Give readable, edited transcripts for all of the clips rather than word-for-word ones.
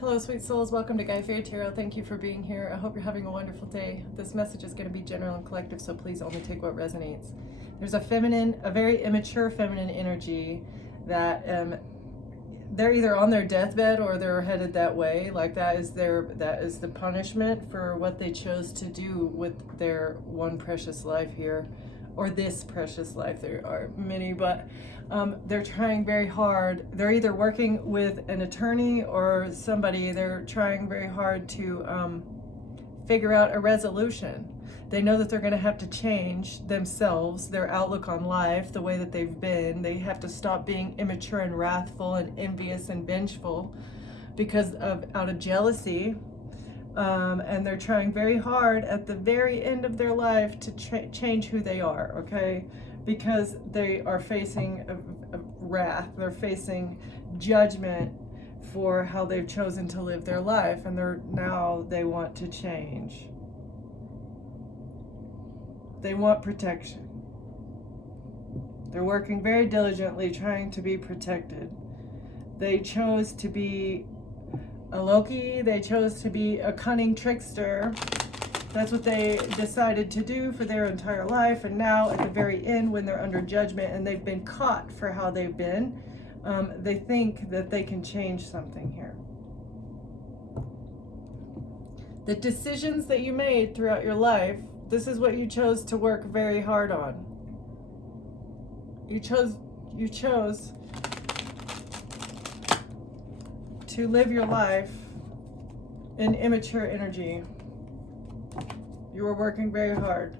Hello, sweet souls. Welcome to Guy Fairy Tarot. Thank you for being here. I hope you're having a wonderful day. This message is going to be general and collective, so please only take what resonates. There's a very immature feminine energy that they're either on their deathbed or they're headed that way. Like that is the punishment for what they chose to do with their one precious life here, or this precious life. There are many, but they're trying very hard. They're either working with an attorney or somebody. They're trying very hard to figure out a resolution. They know that they're going to have to change themselves, their outlook on life, the way that they've been. They have to stop being immature and wrathful and envious and vengeful out of jealousy. And they're trying very hard at the very end of their life to change who they are, okay? Because they are facing a wrath, they're facing judgment for how they've chosen to live their life, and they want to change. They want protection. They're working very diligently trying to be protected. They chose to be a Loki, they chose to be a cunning trickster. That's what they decided to do for their entire life. And now at the very end, when they're under judgment and they've been caught for how they've been, they think that they can change something here. The decisions that you made throughout your life, this is what you chose to work very hard on. You chose to live your life in immature energy. You were working very hard,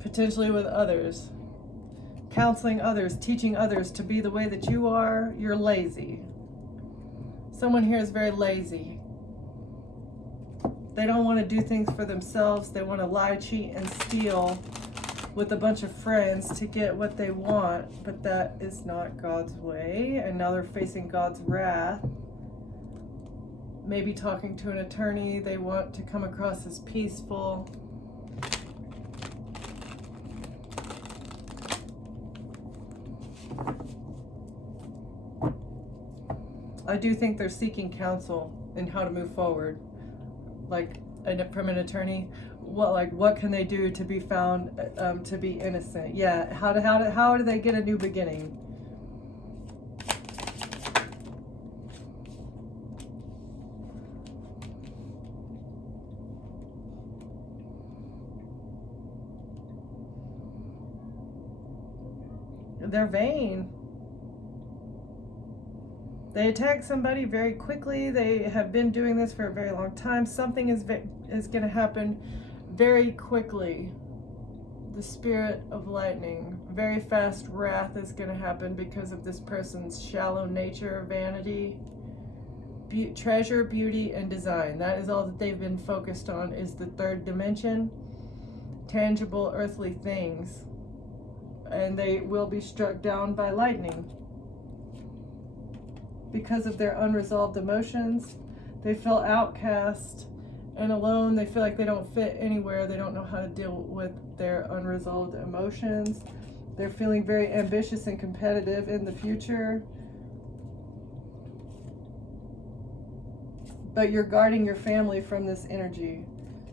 potentially with others, counseling others, teaching others to be the way that you are. You're lazy. Someone here is very lazy. They don't want to do things for themselves. They want to lie, cheat, and steal with a bunch of friends to get what they want, but that is not God's way, and now they're facing God's wrath. Maybe talking to an attorney. They want to come across as peaceful. I do think they're seeking counsel in how to move forward, like from an attorney. What can they do to be found to be innocent? Yeah, how do they get a new beginning? They're vain. They attack somebody very quickly. They have been doing this for a very long time. Something is going to happen very quickly. The spirit of lightning. Very fast wrath is going to happen because of this person's shallow nature, vanity, treasure, beauty, and design. That is all that they've been focused on, is the third dimension, tangible earthly things. And they will be struck down by lightning because of their unresolved emotions. They feel outcast and alone. They feel like they don't fit anywhere. They don't know how to deal with their unresolved emotions. They're feeling very ambitious and competitive in the future. But you're guarding your family from this energy.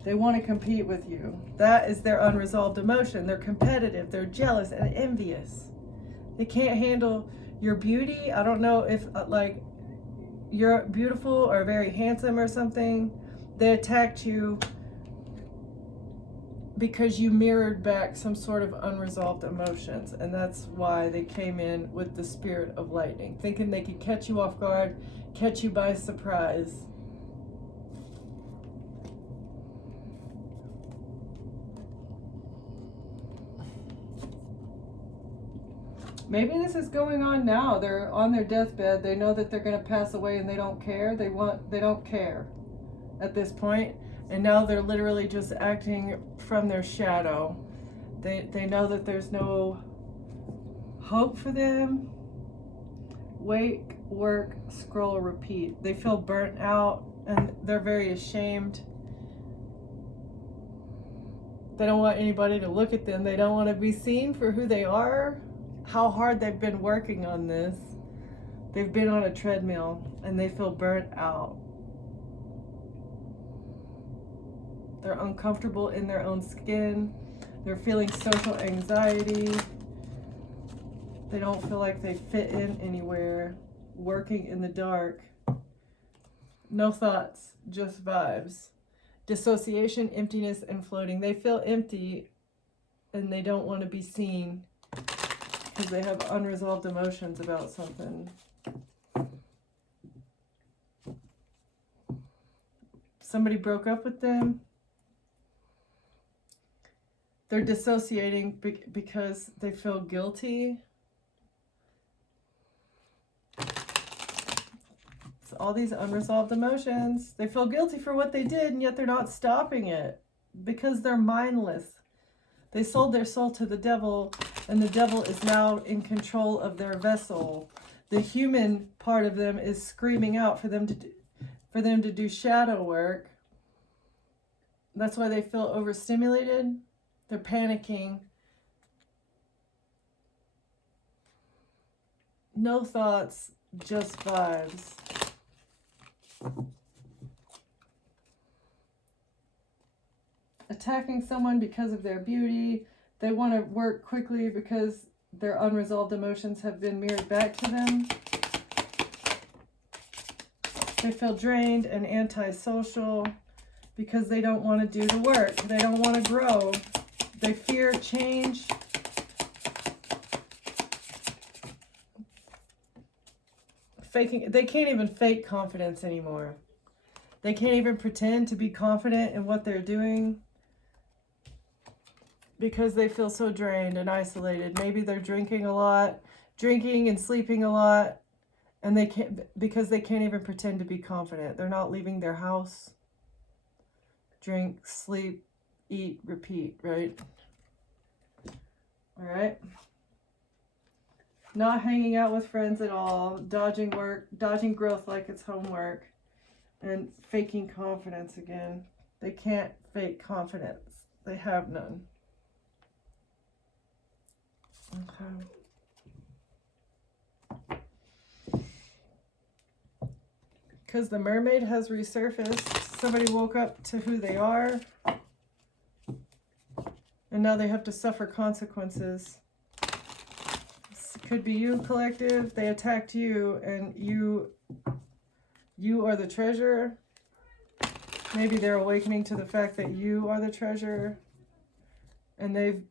They want to compete with you. That is their unresolved emotion. They're competitive, they're jealous and envious. They can't handle your beauty. I don't know if you're beautiful or very handsome or something. They attacked you because you mirrored back some sort of unresolved emotions. And that's why they came in with the spirit of lightning, thinking they could catch you off guard, catch you by surprise. Maybe this is going on now. They're on their deathbed. They know that they're going to pass away and they don't care. They don't care at this point. And now they're literally just acting from their shadow. They know that there's no hope for them. Wake, work, scroll, repeat. They feel burnt out and they're very ashamed. They don't want anybody to look at them. They don't want to be seen for who they are. How hard they've been working on this. They've been on a treadmill and they feel burnt out. They're uncomfortable in their own skin. They're feeling social anxiety. They don't feel like they fit in anywhere. Working in the dark. No thoughts, just vibes. Dissociation, emptiness, and floating. They feel empty and they don't want to be seen because they have unresolved emotions about something. Somebody broke up with them. They're dissociating because they feel guilty. It's all these unresolved emotions. They feel guilty for what they did, and yet they're not stopping it because they're mindless. They sold their soul to the devil, and the devil is now in control of their vessel. The human part of them is screaming out for them to do shadow work. That's why they feel overstimulated. They're panicking. No thoughts, just vibes. Attacking someone because of their beauty. They want to work quickly because their unresolved emotions have been mirrored back to them. They feel drained and antisocial because they don't want to do the work. They don't want to grow. They fear change. They can't even fake confidence anymore. They can't even pretend to be confident in what they're doing because they feel so drained and isolated. Maybe they're drinking a lot, drinking and sleeping a lot, and they can't, because they can't even pretend to be confident. They're not leaving their house. Drink, sleep, eat, repeat, right? All right. Not hanging out with friends at all, dodging work, dodging growth like it's homework, and faking confidence again. They can't fake confidence. They have none. Okay. Because the mermaid has resurfaced. Somebody woke up to who they are. And now they have to suffer consequences. This could be you, collective. They attacked you, and you are the treasure. Maybe they're awakening to the fact that you are the treasure. And they've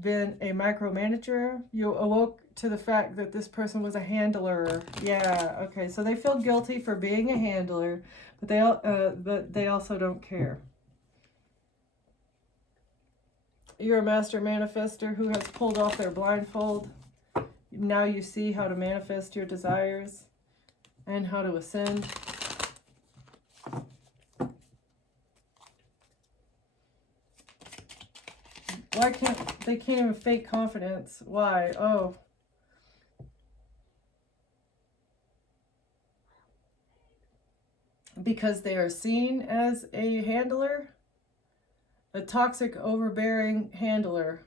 been a micromanager. You awoke to the fact that this person was a handler. Yeah, okay. So they feel guilty for being a handler, but they also don't care. You're a master manifester who has pulled off their blindfold. Now you see how to manifest your desires and how to ascend. Why can't they even fake confidence? Why? Oh. Because they are seen as a handler. A toxic, overbearing handler.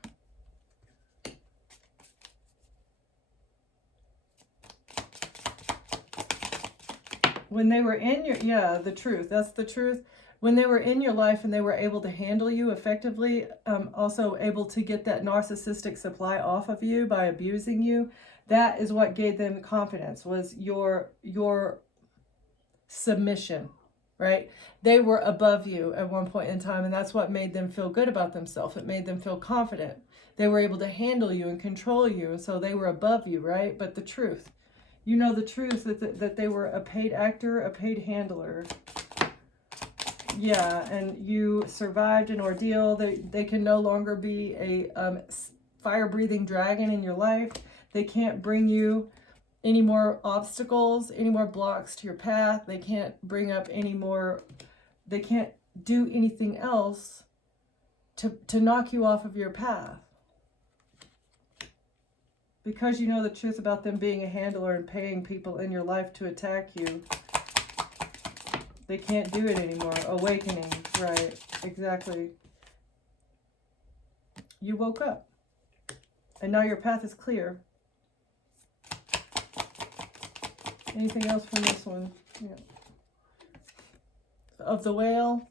When they were in your, yeah, the truth, that's the truth. When they were in your life and they were able to handle you effectively, also able to get that narcissistic supply off of you by abusing you, that is what gave them confidence, was your submission. Right? They were above you at one point in time, and that's what made them feel good about themselves. It made them feel confident. They were able to handle you and control you, and so they were above you, right? But the truth, you know the truth, that they were a paid actor, a paid handler. Yeah, and you survived an ordeal. They can no longer be a fire-breathing dragon in your life. They can't bring you any more obstacles, any more blocks to your path. They can't bring up any more, they can't do anything else to knock you off of your path. Because you know the truth about them being a handler and paying people in your life to attack you. They can't do it anymore. Awakening, right, exactly. You woke up. And now your path is clear. Anything else from this one? Yeah. Of the whale,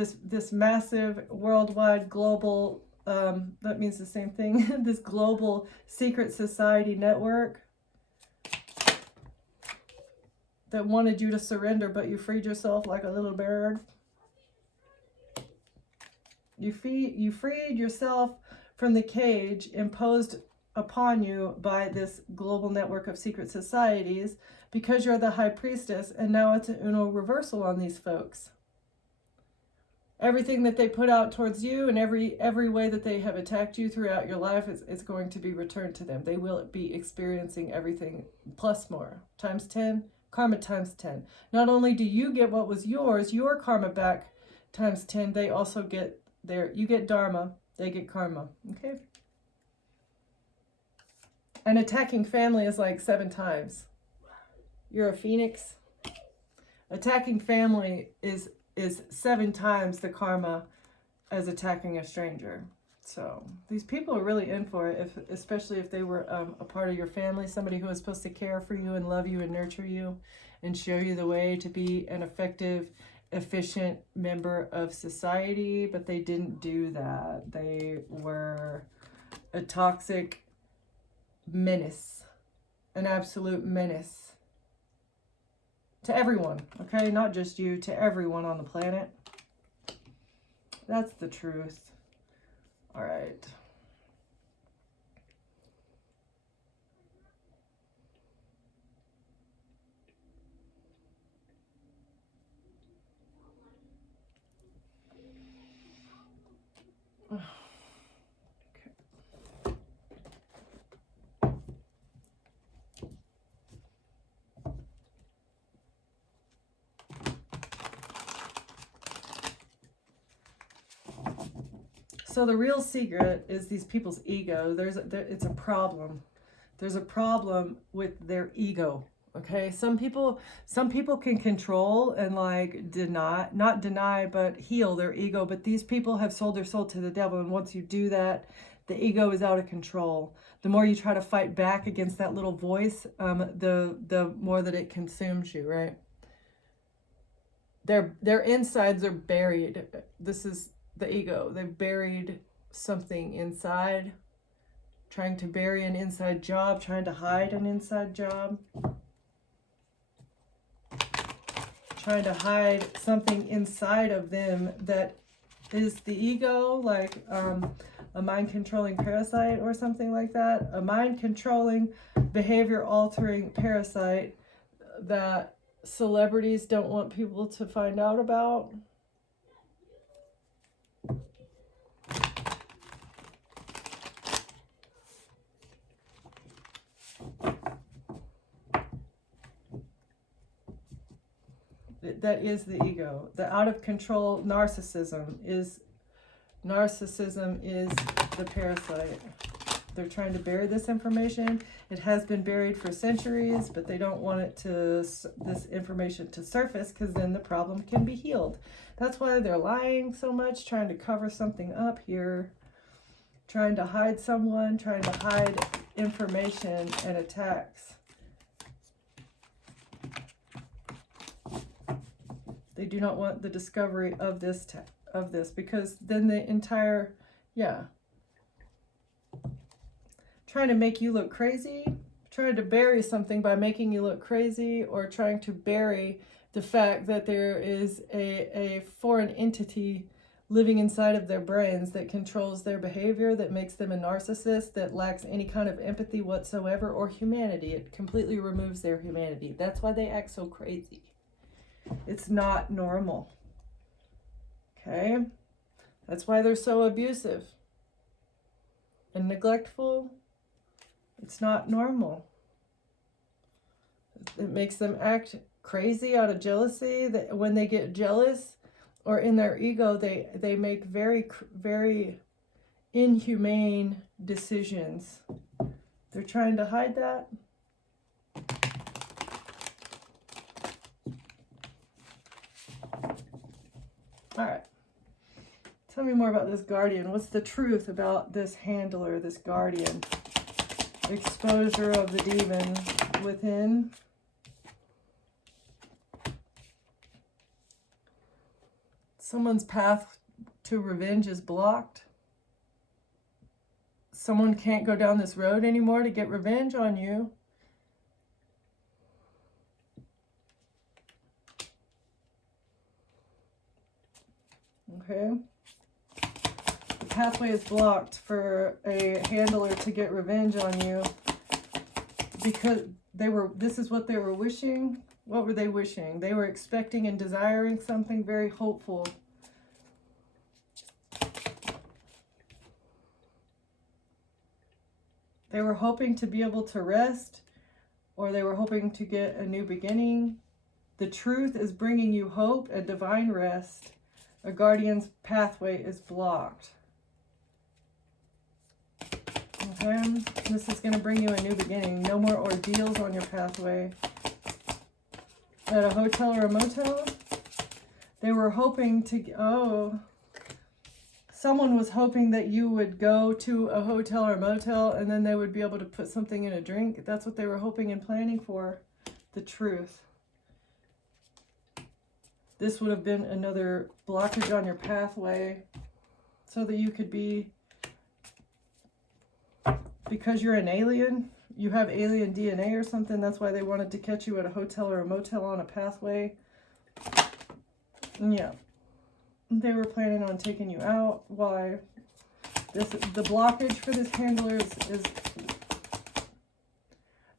this massive worldwide global, that means the same thing, this global secret society network that wanted you to surrender, but you freed yourself like a little bird. You freed yourself from the cage imposed upon you by this global network of secret societies because you're the high priestess, and now it's an Uno reversal on these folks. Everything that they put out towards you and every way that they have attacked you throughout your life is going to be returned to them. They will be experiencing everything plus more, times 10, karma times 10. Not only do you get what was yours, your karma back times 10, they also get you get dharma, they get karma, okay? And attacking family is like 7 times. You're a phoenix. Attacking family is 7 times the karma as attacking a stranger. So these people are really in for it, especially if they were a part of your family, somebody who was supposed to care for you and love you and nurture you and show you the way to be an effective, efficient member of society, but they didn't do that. They were a toxic menace, an absolute menace to everyone, okay? Not just you, to everyone on the planet. That's the truth. All right. So the real secret is these people's ego. It's a problem. There's a problem with their ego. Okay, some people can control and like not deny, but heal their ego. But these people have sold their soul to the devil, and once you do that, the ego is out of control. The more you try to fight back against that little voice, the more that it consumes you. Right? Their insides are buried. This is the ego. They've buried something inside, trying to bury an inside job, trying to hide an inside job, trying to hide something inside of them that is the ego, like a mind-controlling parasite or something like that, a mind-controlling, behavior-altering parasite that celebrities don't want people to find out about. That is the ego. The out of control narcissism is the parasite. They're trying to bury this information. It has been buried for centuries, but they don't want this information to surface, because then the problem can be healed. That's why they're lying so much, trying to cover something up here, trying to hide someone, trying to hide information and attacks. They do not want the discovery of this, because then the entire, trying to make you look crazy, trying to bury something by making you look crazy, or trying to bury the fact that there is a foreign entity living inside of their brains that controls their behavior, that makes them a narcissist, that lacks any kind of empathy whatsoever or humanity. It completely removes their humanity. That's why they act so crazy. It's not normal. Okay? That's why they're so abusive and neglectful. It's not normal. It makes them act crazy out of jealousy. That when they get jealous or in their ego, they make very, very inhumane decisions. They're trying to hide that. All right. Tell me more about this guardian. What's the truth about this handler, this guardian? Exposure of the demon within. Someone's path to revenge is blocked. Someone can't go down this road anymore to get revenge on you. Okay. The pathway is blocked for a handler to get revenge on you because this is what they were wishing. What were they wishing? They were expecting and desiring something very hopeful. They were hoping to be able to rest, or they were hoping to get a new beginning. The truth is bringing you hope and divine rest. A guardian's pathway is blocked. Okay, this is going to bring you a new beginning. No more ordeals on your pathway. At a hotel or a motel, they were hoping to, someone was hoping that you would go to a hotel or motel and then they would be able to put something in a drink. That's what they were hoping and planning for. The truth. This would have been another blockage on your pathway so that you could be, because you're an alien, you have alien DNA or something. That's why they wanted to catch you at a hotel or a motel on a pathway. Yeah. They were planning on taking you out. Why? The blockage for this handler is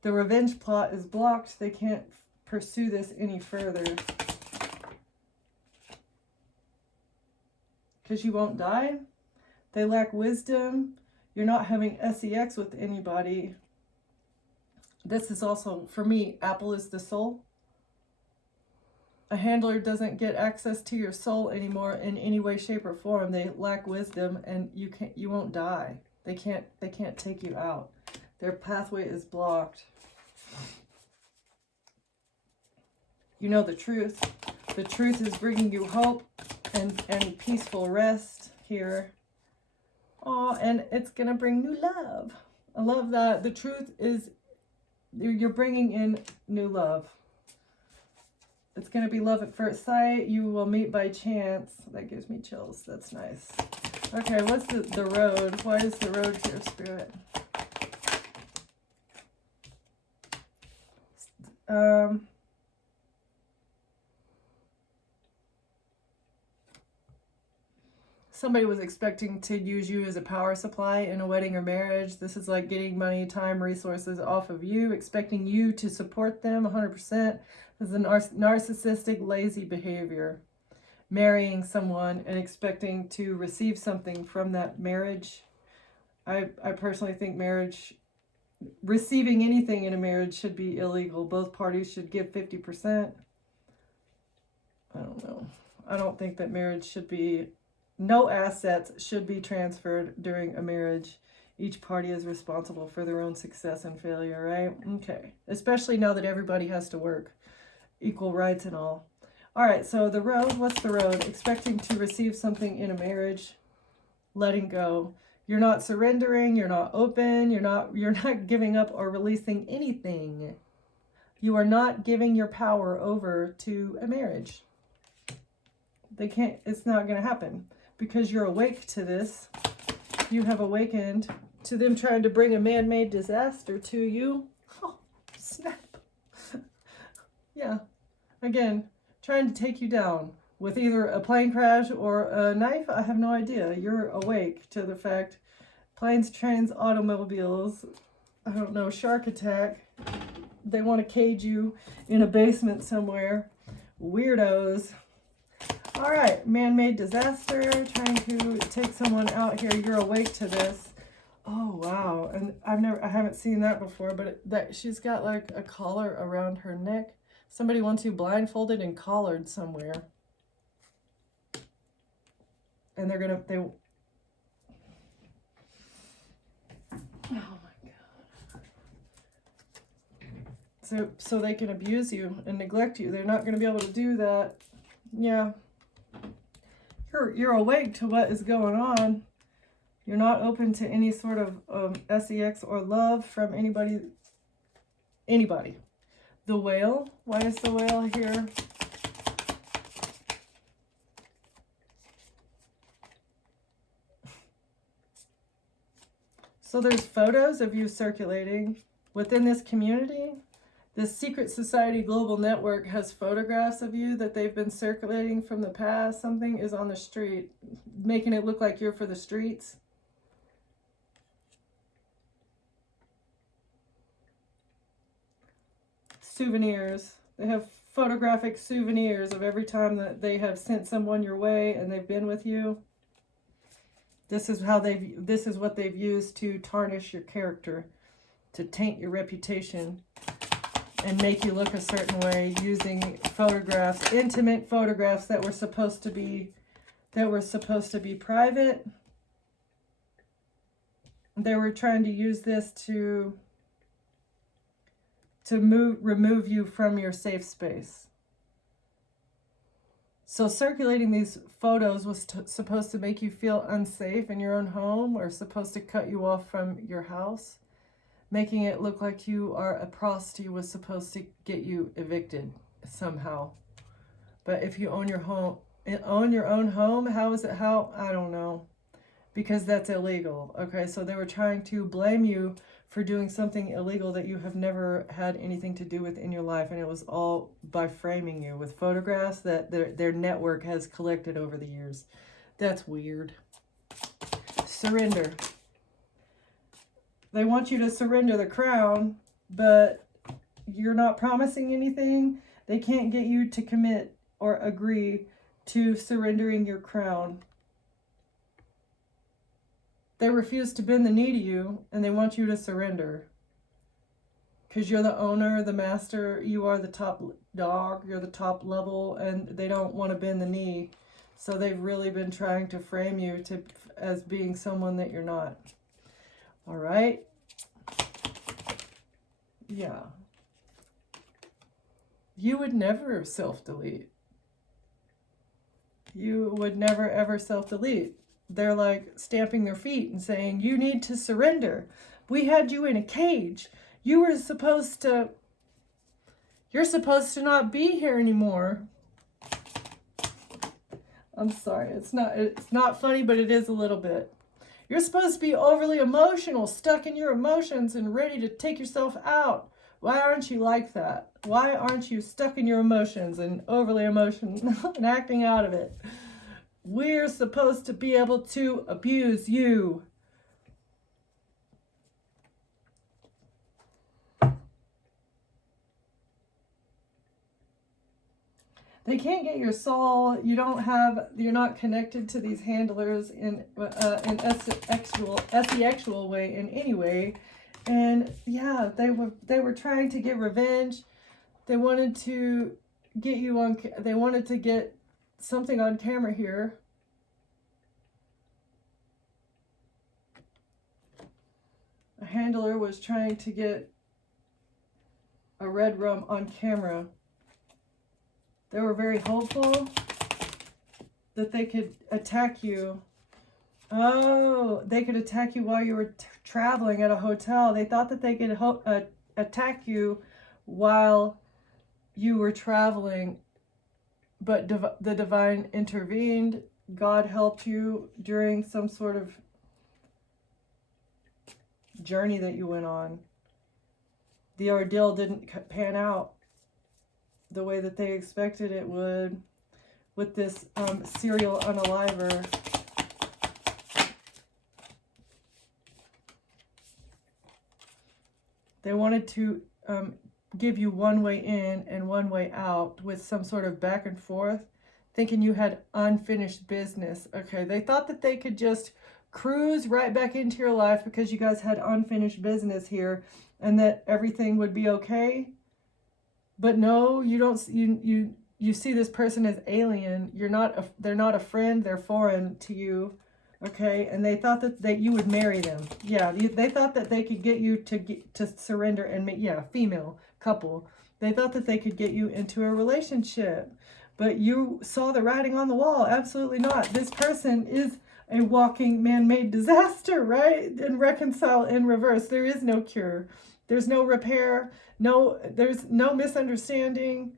the revenge plot is blocked. They can't pursue this any further. Because you won't die. They lack wisdom. You're not having sex with anybody. This is also, for me, Apple is the soul. A handler doesn't get access to your soul anymore in any way, shape, or form. They lack wisdom, and you won't die. They can't take you out. Their pathway is blocked. You know the truth. The truth is bringing you hope and peaceful rest here. Oh, and it's gonna bring new love. I love that. The truth is you're bringing in new love. It's going to be love at first sight. You will meet by chance. That gives me chills. That's nice. Okay, what's the road? Why is the road here, Spirit? Somebody was expecting to use you as a power supply in a wedding or marriage. This is like getting money, time, resources off of you, expecting you to support them 100%. This is a narcissistic, lazy behavior. Marrying someone and expecting to receive something from that marriage. I personally think receiving anything in a marriage should be illegal. Both parties should give 50%. I don't know. I don't think that marriage should be... No assets should be transferred during a marriage. Each party is responsible for their own success and failure, right? Okay. Especially now that everybody has to work. Equal rights and all. All right, so the road, what's the road? Expecting to receive something in a marriage. Letting go. You're not surrendering, you're not open, you're not giving up or releasing anything. You are not giving your power over to a marriage. It's not going to happen. Because you're awake to this, you have awakened to them trying to bring a man-made disaster to you. Oh, snap. Yeah. Again, trying to take you down with either a plane crash or a knife. I have no idea. You're awake to the fact. Planes, trains, automobiles, I don't know, shark attack. They want to cage you in a basement somewhere. Weirdos. All right, man-made disaster, trying to take someone out here. You're awake to this. Oh, wow. And I haven't seen that before, but she's got like a collar around her neck. Somebody wants you blindfolded and collared somewhere. And oh my God. So they can abuse you and neglect you. They're not going to be able to do that. Yeah. You're awake to what is going on. You're not open to any sort of sex or love from anybody. The whale. Why is the whale here? So there's photos of you circulating within this community. This secret society global network has photographs of you that they've been circulating from the past. Something is on the street, making it look like you're for the streets. Souvenirs. They have photographic souvenirs of every time that they have sent someone your way and they've been with you. This is what they've used to tarnish your character, to taint your reputation and make you look a certain way, using photographs, intimate photographs that were supposed to be private. They were trying to use this to remove you from your safe space. So circulating these photos was supposed to make you feel unsafe in your own home, or supposed to cut you off from your house. Making it look like you are a prostitute was supposed to get you evicted somehow. But if you own your own home, how is it? I don't know. Because that's illegal. Okay, so they were trying to blame you for doing something illegal that you have never had anything to do with in your life. And it was all by framing you with photographs that their network has collected over the years. That's weird. Surrender. They want you to surrender the crown, but you're not promising anything. They can't get you to commit or agree to surrendering your crown. They refuse to bend the knee to you, and they want you to surrender. Because you're the owner, the master, you are the top dog, you're the top level, and they don't want to bend the knee. So they've really been trying to frame you as being someone that you're not. All right. Yeah. You would never self-delete. You would never, ever self-delete. They're like stamping their feet and saying, you need to surrender. We had you in a cage. You're supposed to not be here anymore. I'm sorry. It's not funny, but it is a little bit. You're supposed to be overly emotional, stuck in your emotions and ready to take yourself out. Why aren't you like that? Why aren't you stuck in your emotions and overly emotional and acting out of it? We're supposed to be able to abuse you. They can't get your soul. You're not connected to these handlers in an sexual way in any way. And yeah, they were trying to get revenge. They wanted to get you on. They wanted to get something on camera here. A handler was trying to get a red rum on camera. They were very hopeful that they could attack you. Oh, they could attack you while you were traveling at a hotel. They thought that they could attack you while you were traveling, but the divine intervened. God helped you during some sort of journey that you went on. The ordeal didn't pan out the way that they expected it would with this serial unaliver. They wanted to give you one way in and one way out with some sort of back and forth, thinking you had unfinished business. Okay, they thought that they could just cruise right back into your life because you guys had unfinished business here and that everything would be okay. But no, you don't. You see this person as alien. They're not a friend. They're foreign to you. Okay, and they thought that you would marry them. Yeah, they thought that they could get you to surrender and female couple. They thought that they could get you into a relationship, but you saw the writing on the wall. Absolutely not. This person is a walking man-made disaster, right? And reconcile in reverse. There is no cure. There's no repair. There's no misunderstanding.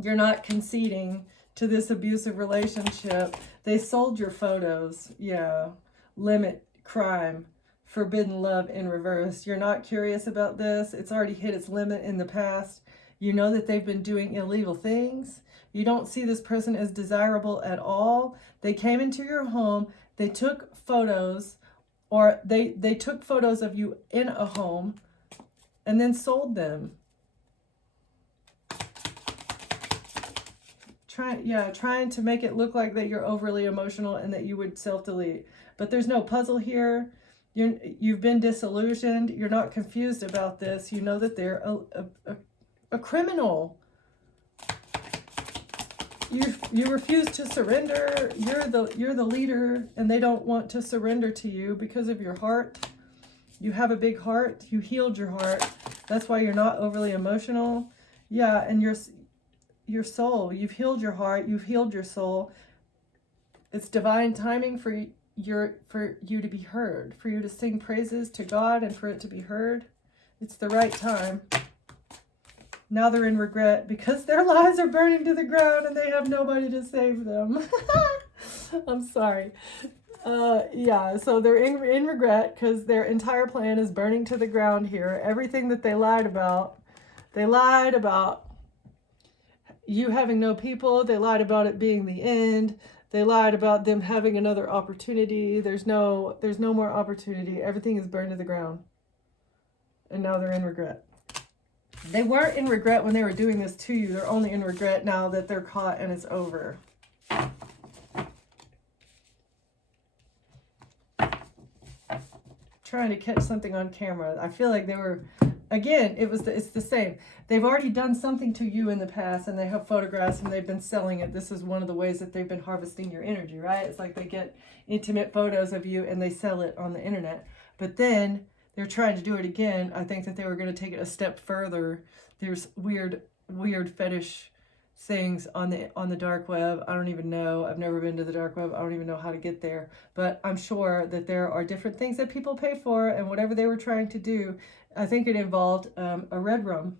You're not conceding to this abusive relationship. They sold your photos. Yeah. Limit crime. forbidden love in reverse. You're not curious about this. It's already hit its limit in the past. You know that they've been doing illegal things. You don't see this person as desirable at all. They came into your home. They took photos, or they took photos of you in a home and then sold them. Trying to make it look like that you're overly emotional and that you would self-delete. But there's no puzzle here. You've been disillusioned. You're not confused about this. You know that they're a criminal. You refuse to surrender. You're the leader, and they don't want to surrender to you because of your heart. You have a big heart. You healed your heart. That's why you're not overly emotional. Yeah, and your soul. You've healed your heart. You've healed your soul. It's divine timing for you to be heard, for you to sing praises to God and for it to be heard. It's the right time. Now they're in regret because their lives are burning to the ground and they have nobody to save them. I'm sorry. So they're in regret because their entire plan is burning to the ground here. Everything that they lied about you having no people. They lied about it being the end. They lied about them having another opportunity. There's no more opportunity. Everything is burned to the ground. And now they're in regret. They weren't in regret when they were doing this to you. They're only in regret now that they're caught and it's over. Trying to catch something on camera. I feel like they were, again, it's the same. They've already done something to you in the past and they have photographs and they've been selling it. This is one of the ways that they've been harvesting your energy, right? It's like they get intimate photos of you and they sell it on the internet. But then they're trying to do it again. I think that they were going to take it a step further. There's weird fetish things on the dark web. I don't even know. I've never been to the dark web. I don't even know how to get there. But I'm sure that there are different things that people pay for, and whatever they were trying to do, I think it involved a red room.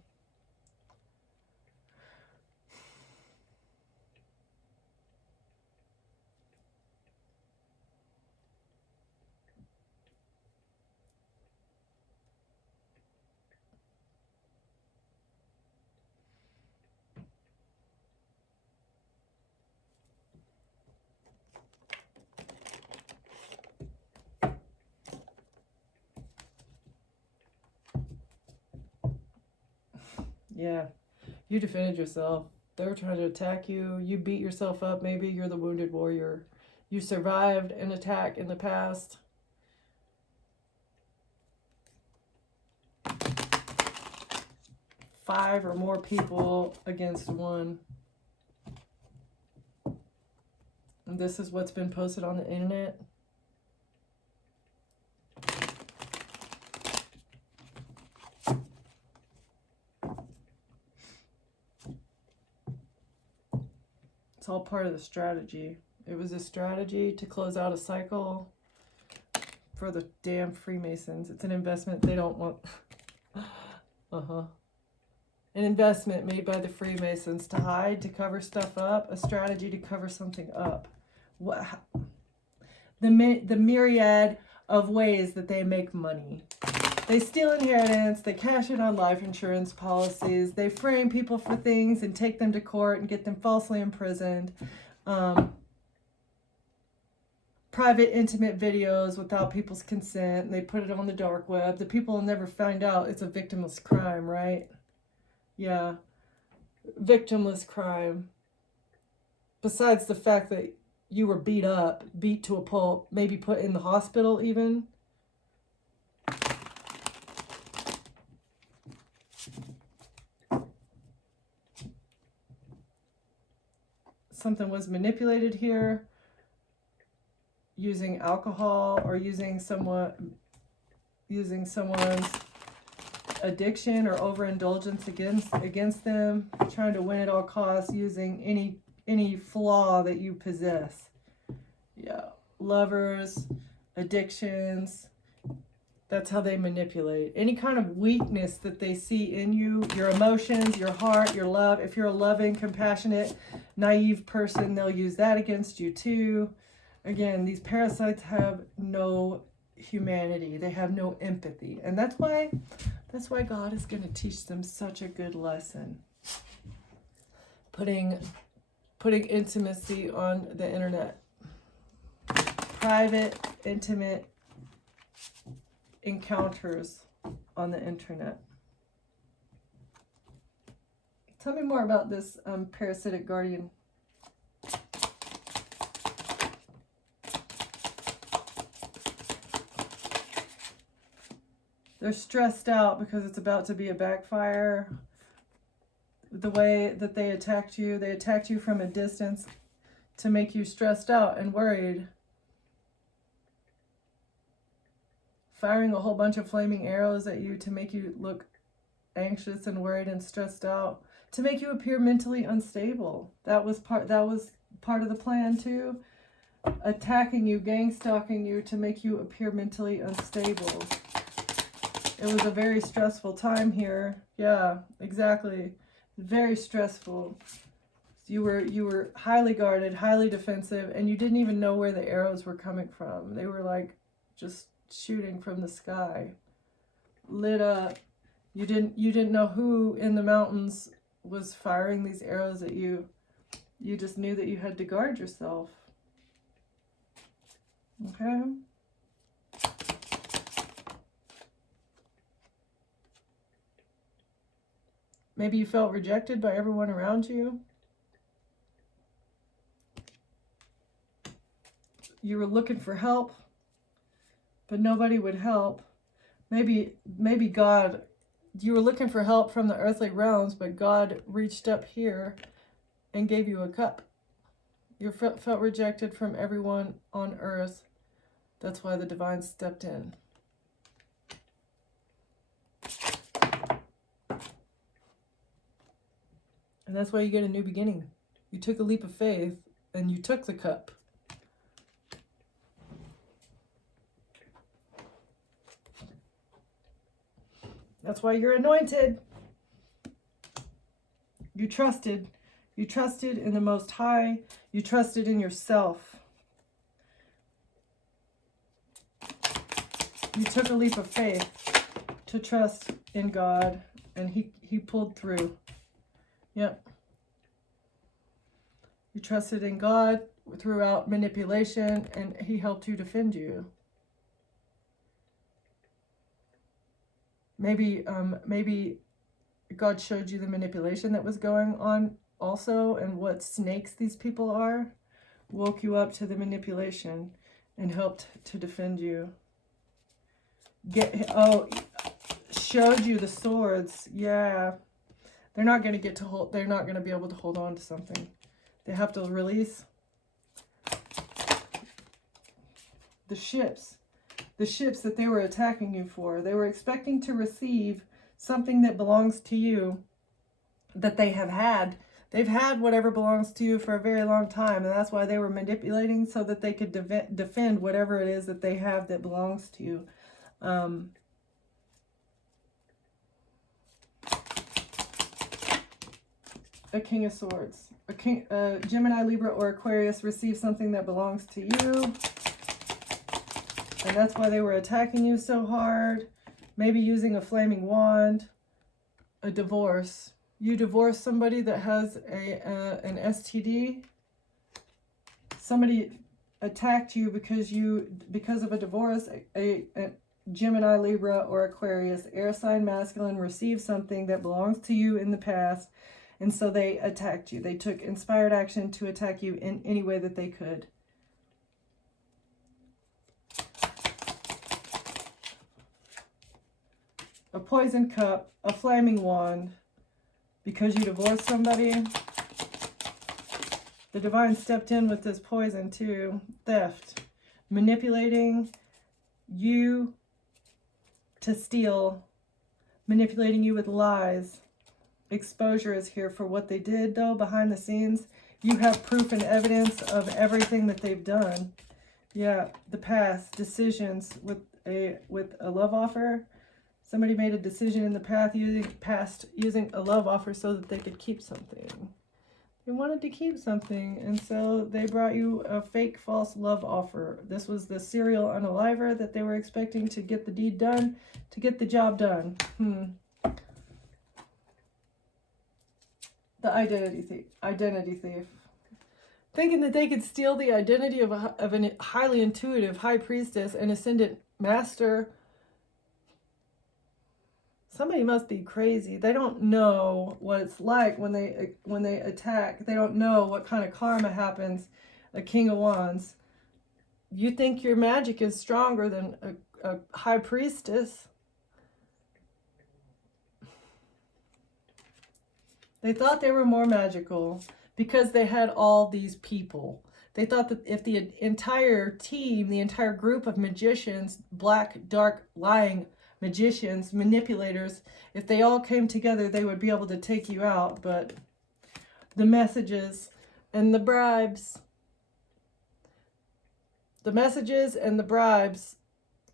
Yeah, you defended yourself. They were trying to attack you. You beat yourself up. Maybe you're the wounded warrior. You survived an attack in the past. Five or more people against one. And this is what's been posted on the internet. It's all part of the strategy. It was a strategy to close out a cycle for the damn Freemasons. It's an investment they don't want. An investment made by the Freemasons to hide, to cover stuff up, a strategy to cover something up. The myriad of ways that they make money. They steal inheritance, they cash in on life insurance policies, they frame people for things and take them to court and get them falsely imprisoned. Private, intimate videos without people's consent, and they put it on the dark web. The people will never find out it's a victimless crime, right? Yeah, victimless crime. Besides the fact that you were beat up, beat to a pulp, maybe put in the hospital even. Something was manipulated here using alcohol or using someone's addiction or overindulgence against them, trying to win at all costs, using any flaw that you possess. Yeah, lovers, addictions. That's how they manipulate. Any kind of weakness that they see in you, your emotions, your heart, your love. If you're a loving, compassionate, naive person, they'll use that against you too. Again, these parasites have no humanity. They have no empathy. And that's why God is going to teach them such a good lesson. Putting intimacy on the internet. Private, intimate encounters on the internet. Tell me more about this parasitic guardian. They're stressed out because it's about to be a backfire. The way that they attacked you from a distance to make you stressed out and worried. Firing a whole bunch of flaming arrows at you to make you look anxious and worried and stressed out, to make you appear mentally unstable. That was part of the plan too. Attacking you, gang stalking you to make you appear mentally unstable. It was a very stressful time here. Yeah, exactly. Very stressful. You were highly guarded, highly defensive, and you didn't even know where the arrows were coming from. They were like just shooting from the sky, lit up. You didn't know who in the mountains was firing these arrows at you. You just knew that you had to guard yourself. Okay? Maybe you felt rejected by everyone around you. You were looking for help, but nobody would help. Maybe God, you were looking for help from the earthly realms, but God reached up here and gave you a cup. You felt rejected from everyone on earth. That's why the divine stepped in. And that's why you get a new beginning. You took a leap of faith and you took the cup. That's why you're anointed. You trusted. You trusted in the Most High. You trusted in yourself. You took a leap of faith to trust in God, and He pulled through. Yep. You trusted in God throughout manipulation, and He helped you defend you. Maybe God showed you the manipulation that was going on also, and what snakes these people are, woke you up to the manipulation and helped to defend you. Showed you the swords. Yeah. They're not going to be able to hold on to something. They have to release the ships that they were attacking you for. They were expecting to receive something that belongs to you, that they have had. They've had whatever belongs to you for a very long time, and that's why they were manipulating, so that they could defend whatever it is that they have that belongs to you. A King of Swords. Gemini, Libra, or Aquarius receive something that belongs to you. And that's why they were attacking you so hard. Maybe using a flaming wand. A divorce. You divorce somebody that has an STD. Somebody attacked you because of a divorce. A Gemini, Libra, or Aquarius, air sign masculine, received something that belongs to you in the past. And so they attacked you. They took inspired action to attack you in any way that they could. A poison cup, a flaming wand, because you divorced somebody. The divine stepped in with this poison too. Theft. Manipulating you to steal. Manipulating you with lies. Exposure is here for what they did, though, behind the scenes. You have proof and evidence of everything that they've done. Yeah, the past decisions with a love offer. Somebody made a decision in the past using a love offer so that they could keep something. They wanted to keep something, and so they brought you a fake false love offer. This was the serial unaliver that they were expecting to get the deed done, to get the job done. The identity thief. Thinking that they could steal the identity of a highly intuitive high priestess and ascendant master. Somebody must be crazy. They don't know what it's like when they attack. They don't know what kind of karma happens. A King of Wands. You think your magic is stronger than a high priestess. They thought they were more magical because they had all these people. They thought that if the entire team, the entire group of magicians, black, dark, lying magicians, manipulators, if they all came together, they would be able to take you out. But the messages and the bribes,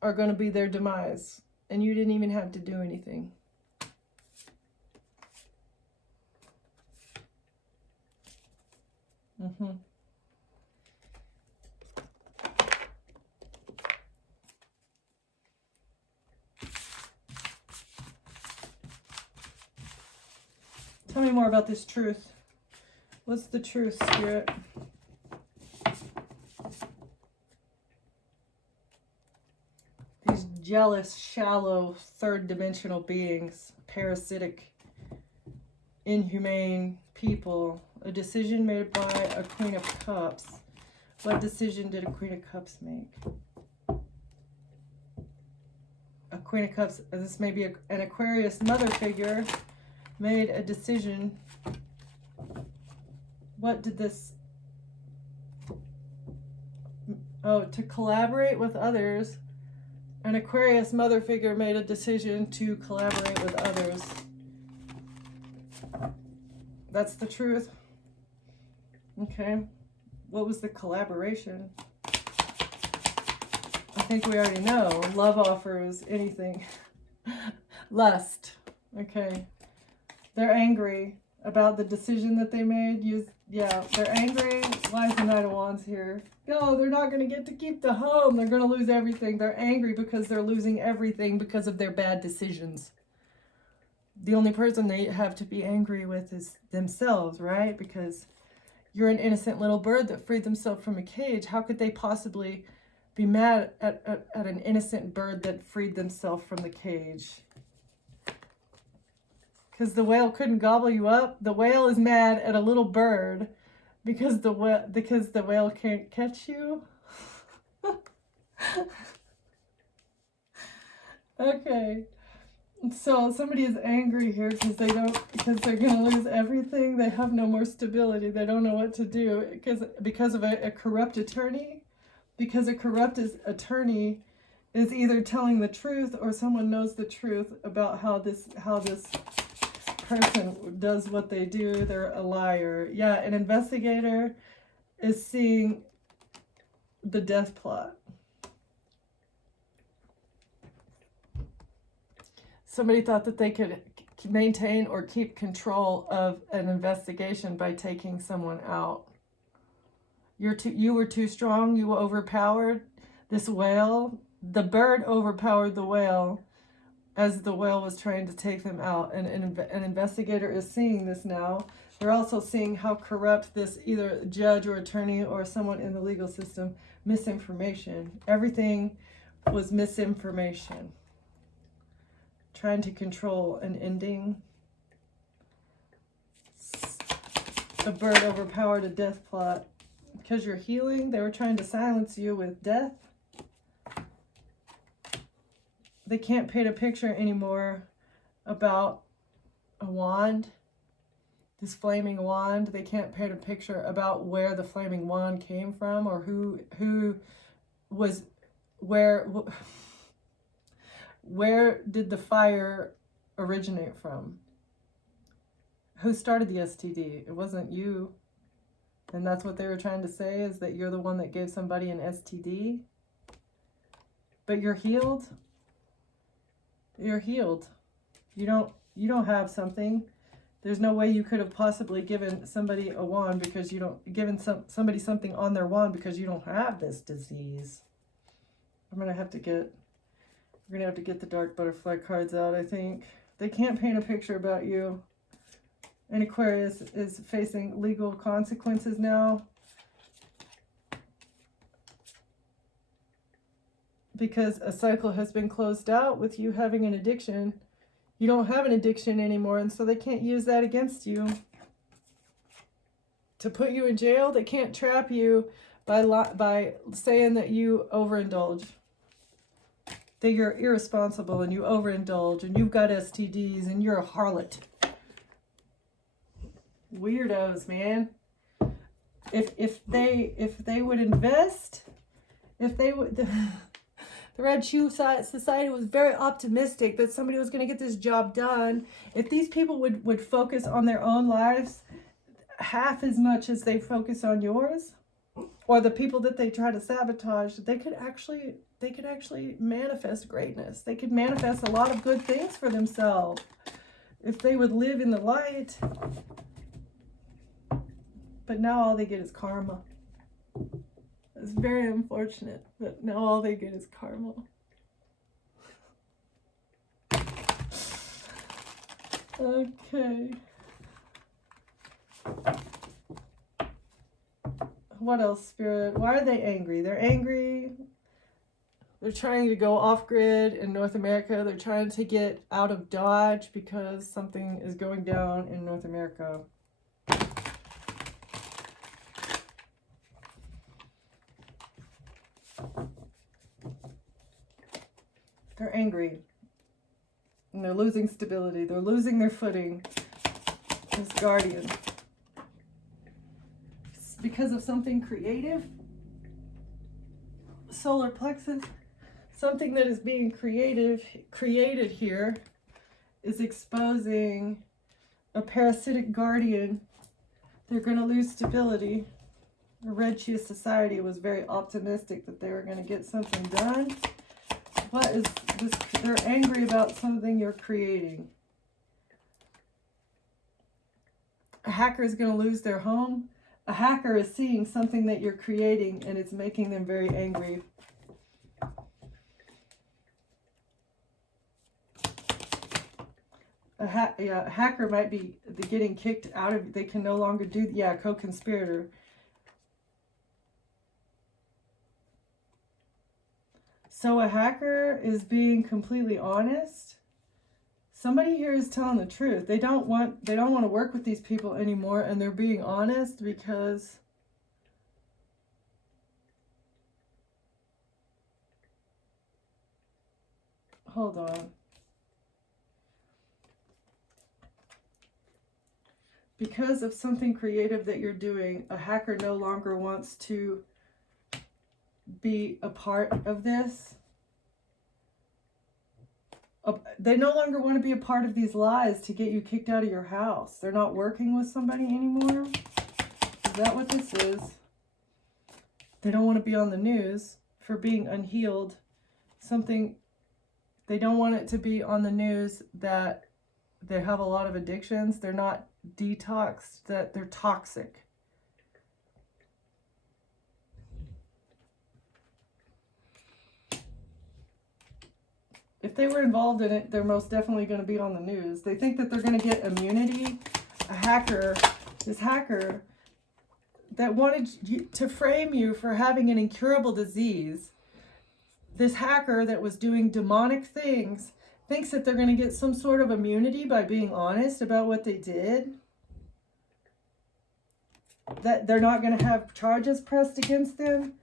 are going to be their demise. And you didn't even have to do anything. Tell me more about this truth. What's the truth, Spirit? These jealous, shallow, third-dimensional beings, parasitic, inhumane people. A decision made by a Queen of Cups. What decision did a Queen of Cups make? A Queen of Cups, this may be an Aquarius mother figure, made a decision. What did this... Oh, to collaborate with others. An Aquarius mother figure made a decision to collaborate with others. That's the truth. Okay. What was the collaboration? I think we already know. Love offers, anything. Lust. Okay. They're angry about the decision that they made. Yeah, they're angry. Why is the Knight of Wands here? No, they're not going to get to keep the home. They're going to lose everything. They're angry because they're losing everything because of their bad decisions. The only person they have to be angry with is themselves, right? Because you're an innocent little bird that freed themselves from a cage. How could they possibly be mad at an innocent bird that freed themselves from the cage? Because the whale couldn't gobble you up. The whale is mad at a little bird because the whale can't catch you. Okay. So somebody is angry here because they're going to lose everything. They have no more stability. They don't know what to do because of a corrupt attorney. Because a corrupt attorney is either telling the truth or someone knows the truth about how this person does what they do. They're a liar. Yeah, an investigator is seeing the death plot. Somebody thought that they could maintain or keep control of an investigation by taking someone out. You were too strong. You were overpowered. This whale, the bird overpowered the whale as the whale was trying to take them out. And an investigator is seeing this now. They're also seeing how corrupt this either judge or attorney or someone in the legal system, misinformation. Everything was misinformation. Trying to control an ending. A bird overpowered a death plot. Because you're healing, they were trying to silence you with death. They can't paint a picture anymore about a wand. This flaming wand. They can't paint a picture about where the flaming wand came from or who was where did the fire originate from? Who started the STD? It wasn't you. And that's what they were trying to say, is that you're the one that gave somebody an STD. But you're healed. You're healed. You don't have something There's no way you could have possibly given somebody a wand because you don't, given somebody something on their wand because you don't have this disease. We're gonna have to get the dark butterfly cards out, I think. They can't paint a picture about you. And Aquarius is facing legal consequences now because a cycle has been closed out with you having an addiction. You don't have an addiction anymore, and so they can't use that against you to put you in jail. They can't trap you by saying that you overindulge, that you're irresponsible and you overindulge and you've got STDs and you're a harlot. Weirdos, man. If they would invest, if they would, the Red Shoe Society was very optimistic that somebody was going to get this job done. If these people would focus on their own lives half as much as they focus on yours, or the people that they try to sabotage, they could actually manifest greatness. They could manifest a lot of good things for themselves if they would live in the light. But now all they get is karma. It's very unfortunate, but now all they get is karma. Okay. What else, Spirit? Why are they angry? They're angry. They're trying to go off-grid in North America. They're trying to get out of Dodge because something is going down in North America. They're angry. And they're losing stability. They're losing their footing as guardian. It's because of something creative. Solar plexus. Something that is being created here is exposing a parasitic guardian. They're going to lose stability. The Red Shoe Society was very optimistic that they were going to get something done. What is this? They're angry about something you're creating. A hacker is going to lose their home. A hacker is seeing something that you're creating and it's making them very angry. A hacker might be getting kicked out of, they can no longer do, co-conspirator. So a hacker is being completely honest. Somebody here is telling the truth. They don't want to work with these people anymore, and they're being honest because hold on. Because of something creative that you're doing, a hacker no longer wants to be a part of this. They no longer want to be a part of these lies to get you kicked out of your house. They're not working with somebody anymore. Is that what this is? They don't want to be on the news for being unhealed. They don't want it to be on the news that they have a lot of addictions. They're not detoxed, that they're toxic. If they were involved in it, they're most definitely going to be on the news. They think that they're going to get immunity. This hacker that wanted to frame you for having an incurable disease, this hacker that was doing demonic things, thinks that they're going to get some sort of immunity by being honest about what they did. That they're not going to have charges pressed against them.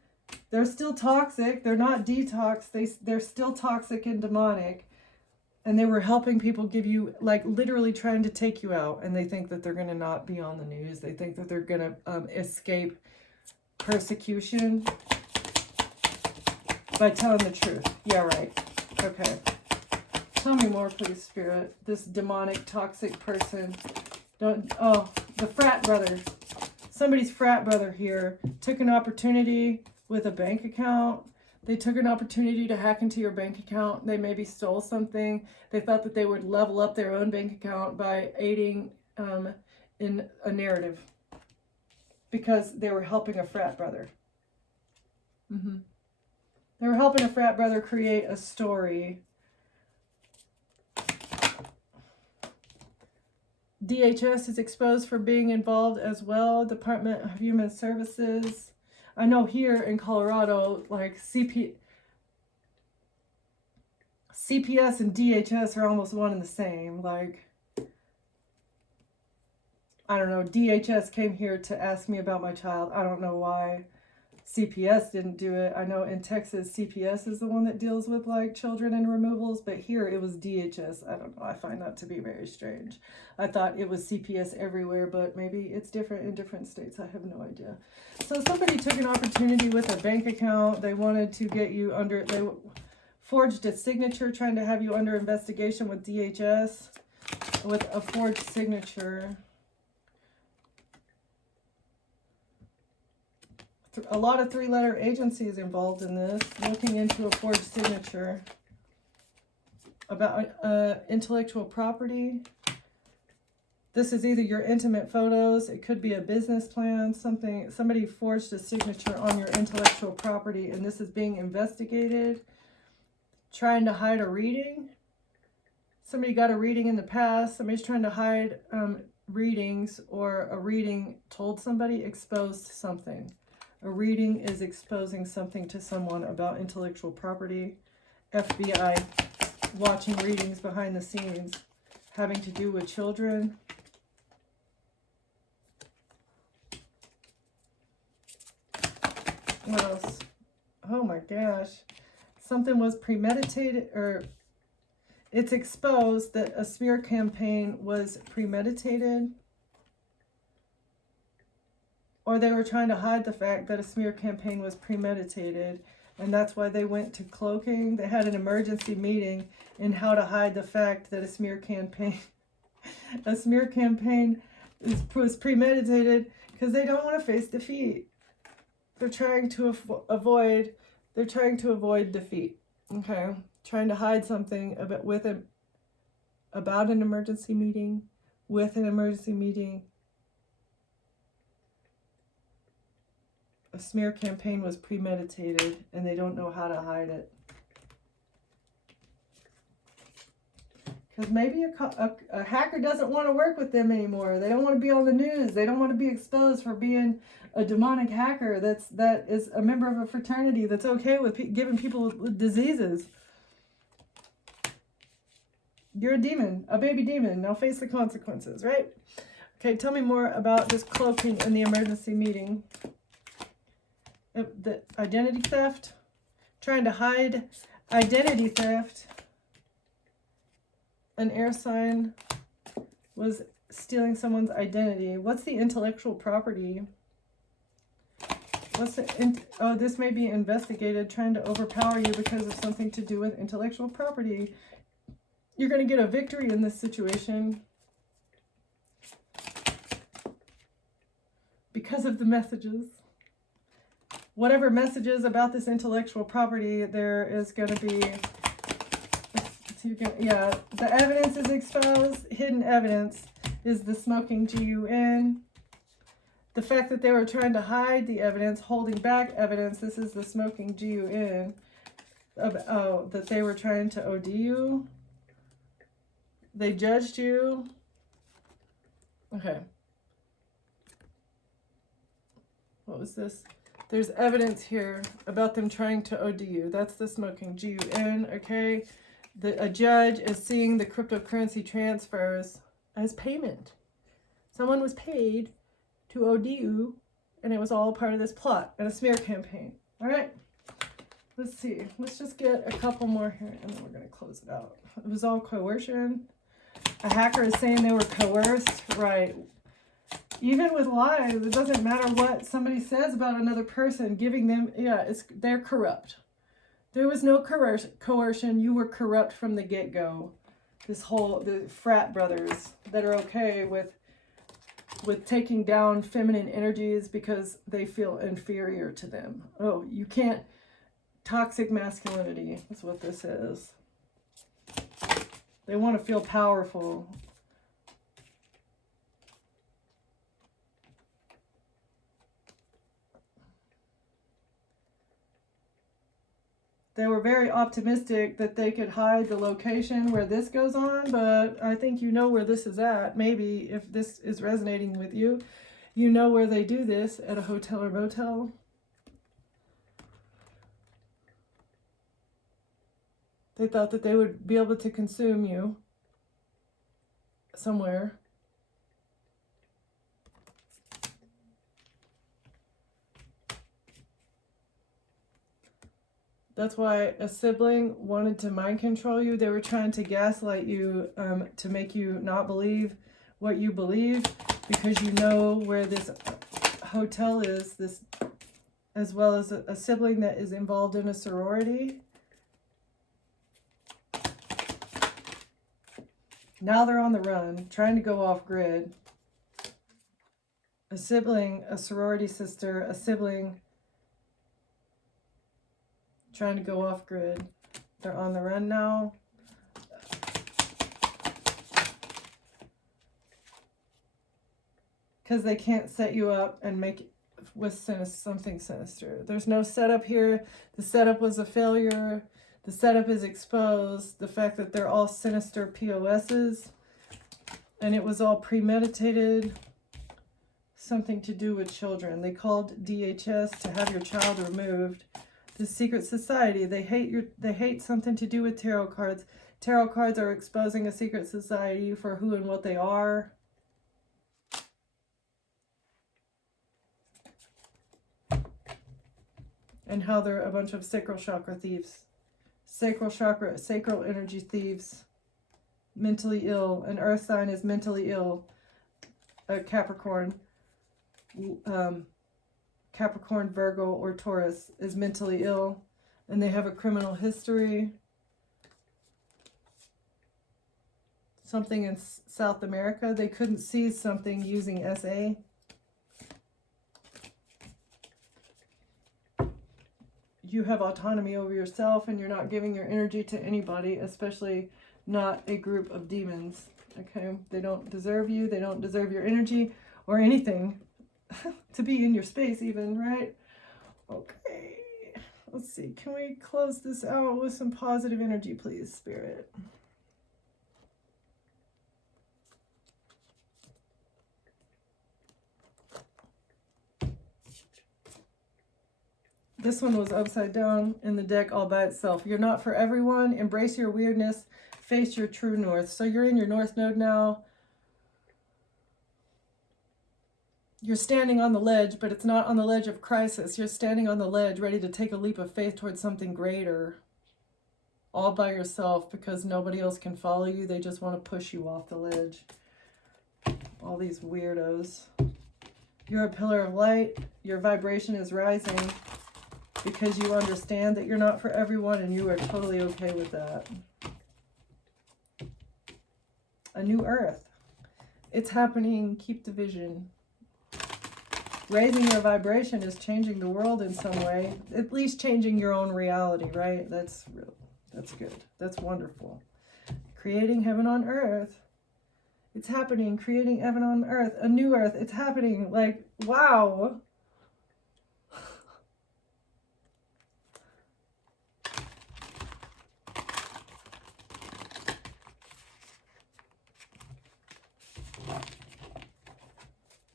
They're still toxic. They're not detoxed. They're still toxic and demonic. And they were helping people give you, like, literally trying to take you out. And they think that they're going to not be on the news. They think that they're going to escape persecution by telling the truth. Yeah, right. Okay. Tell me more, please, Spirit. This demonic, toxic person. The frat brother. Somebody's frat brother here took an opportunity with a bank account. They took an opportunity to hack into your bank account. They maybe stole something. They thought that they would level up their own bank account by aiding in a narrative because they were helping a frat brother. They were helping a frat brother create a story. DHS is exposed for being involved as well. Department of Human Services. I know here in Colorado, like CPS and DHS are almost one and the same. Like, I don't know, DHS came here to ask me about my child. I don't know why CPS didn't do it. I know in Texas, CPS is the one that deals with like children and removals, but here it was DHS. I don't know. I find that to be very strange. I thought it was CPS everywhere, but maybe it's different in different states. I have no idea. So somebody took an opportunity with a bank account. They wanted to get you under, they forged a signature trying to have you under investigation with DHS with a forged signature. A lot of three-letter agencies involved in this, looking into a forged signature about intellectual property. This is either your intimate photos, it could be a business plan, somebody forged a signature on your intellectual property, and this is being investigated. Trying to hide a reading. Somebody got a reading in the past, somebody's trying to hide readings, or a reading told somebody, exposed something. A reading is exposing something to someone about intellectual property. FBI watching readings behind the scenes having to do with children. What else? Oh my gosh. Something was premeditated, or it's exposed that a smear campaign was premeditated. Or they were trying to hide the fact that a smear campaign was premeditated, and that's why they went to cloaking. They had an emergency meeting in how to hide the fact that a smear campaign was premeditated, because they don't want to face defeat. They're trying to avoid defeat. Okay, trying to hide something about an emergency meeting, with an emergency meeting. A smear campaign was premeditated, and they don't know how to hide it. Because maybe a hacker doesn't want to work with them anymore. They don't want to be on the news. They don't want to be exposed for being a demonic hacker that is a member of a fraternity that's okay with giving people with diseases. You're a demon, a baby demon. Now face the consequences, right? Okay, tell me more about this cloaking in the emergency meeting. The identity theft, trying to hide identity theft. An air sign was stealing someone's identity. What's the intellectual property? This may be investigated, trying to overpower you because of something to do with intellectual property. You're going to get a victory in this situation because of the messages. Whatever messages about this intellectual property, there is going to be, the evidence is exposed. Hidden evidence is the smoking GUN. The fact that they were trying to hide the evidence, holding back evidence, this is the smoking GUN. That they were trying to OD you. They judged you. Okay. What was this? There's evidence here about them trying to OD you. That's the smoking GUN, okay? A judge is seeing the cryptocurrency transfers as payment. Someone was paid to OD you, and it was all part of this plot and a smear campaign. All right, let's see. Let's just get a couple more here, and then we're going to close it out. It was all coercion. A hacker is saying they were coerced, right? Even with lies, it doesn't matter what somebody says about another person, giving them, they're corrupt. There was no coercion. You were corrupt from the get-go. The frat brothers that are okay with taking down feminine energies because they feel inferior to them. Oh, you can't. Toxic masculinity is what this is. They want to feel powerful. They were very optimistic that they could hide the location where this goes on, but I think you know where this is at. Maybe if this is resonating with you, you know where they do this, at a hotel or motel. They thought that they would be able to consume you somewhere. That's why a sibling wanted to mind control you. They were trying to gaslight you, to make you not believe what you believe, because you know where this hotel is, this, as well as a sibling that is involved in a sorority. Now they're on the run, trying to go off grid. A sibling, a sorority sister, a sibling trying to go off grid. They're on the run now. Because they can't set you up and make it with something sinister. There's no setup here. The setup was a failure. The setup is exposed. The fact that they're all sinister POSs. And it was all premeditated. Something to do with children. They called DHS to have your child removed. The secret society, they hate something to do with tarot cards. Tarot cards are exposing a secret society for who and what they are. And how they're a bunch of sacral chakra thieves. Sacral energy thieves. Mentally ill. An earth sign is mentally ill. A Capricorn. Capricorn, Virgo, or Taurus is mentally ill, and they have a criminal history. Something in South America. They couldn't seize something using SA. You have autonomy over yourself, and you're not giving your energy to anybody, especially not a group of demons. Okay? They don't deserve you. They don't deserve your energy or anything. To be in your space even, right? Okay, let's see, can we close this out with some positive energy, please, Spirit? This one was upside down in the deck all by itself. You're not for everyone. Embrace your weirdness. Face your true north. So you're in your north node now. You're standing on the ledge, but it's not on the ledge of crisis. You're standing on the ledge, ready to take a leap of faith towards something greater. All by yourself, because nobody else can follow you. They just want to push you off the ledge. All these weirdos. You're a pillar of light. Your vibration is rising because you understand that you're not for everyone, and you are totally okay with that. A new earth. It's happening. Keep the vision. Raising your vibration is changing the world in some way. At least changing your own reality, right? That's real. That's good. That's wonderful. Creating heaven on earth. It's happening. Creating heaven on earth. A new earth. It's happening. Like, wow.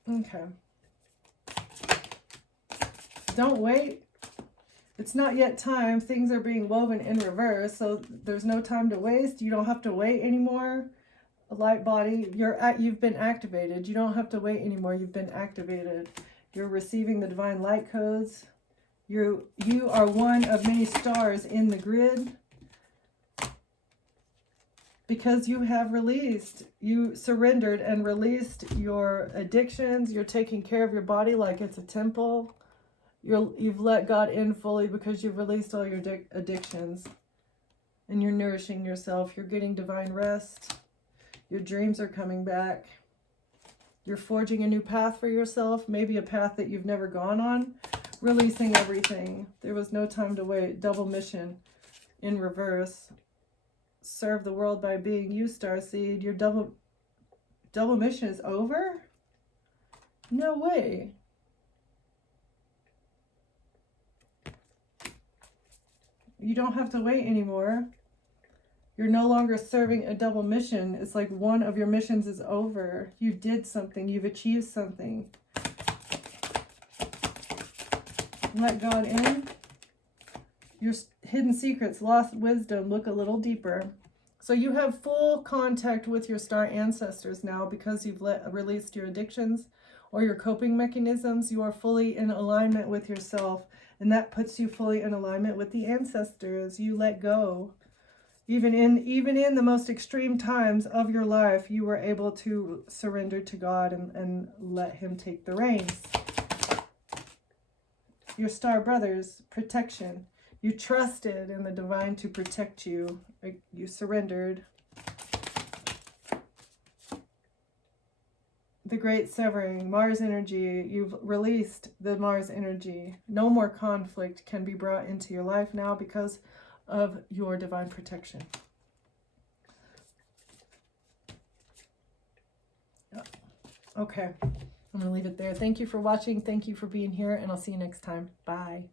Okay. Don't wait. It's not yet time. Things are being woven in reverse, so there's no time to waste. You don't have to wait anymore. A light body, you've been activated. You don't have to wait anymore. You've been activated. You're receiving the divine light codes. You are one of many stars in the grid. Because you have released, you surrendered and released your addictions. You're taking care of your body like it's a temple. You've let God in fully because you've released all your addictions. And you're nourishing yourself. You're getting divine rest. Your dreams are coming back. You're forging a new path for yourself. Maybe a path that you've never gone on. Releasing everything. There was no time to wait. Double mission in reverse. Serve the world by being you, Starseed. Your double mission is over? No way. You don't have to wait anymore. You're no longer serving a double mission. It's like one of your missions is over. You did something. You've achieved something. Let God in. Your hidden secrets, lost wisdom, look a little deeper. So you have full contact with your star ancestors now because you've released your addictions or your coping mechanisms. You are fully in alignment with yourself, and that puts you fully in alignment with the ancestors. You let go. Even in the most extreme times of your life, you were able to surrender to God and let him take the reins. Your star brothers, protection. You trusted in the divine to protect you. You surrendered. The great severing, Mars energy. You've released the Mars energy. No more conflict can be brought into your life now because of your divine protection. Okay, I'm going to leave it there. Thank you for watching. Thank you for being here, and I'll see you next time. Bye.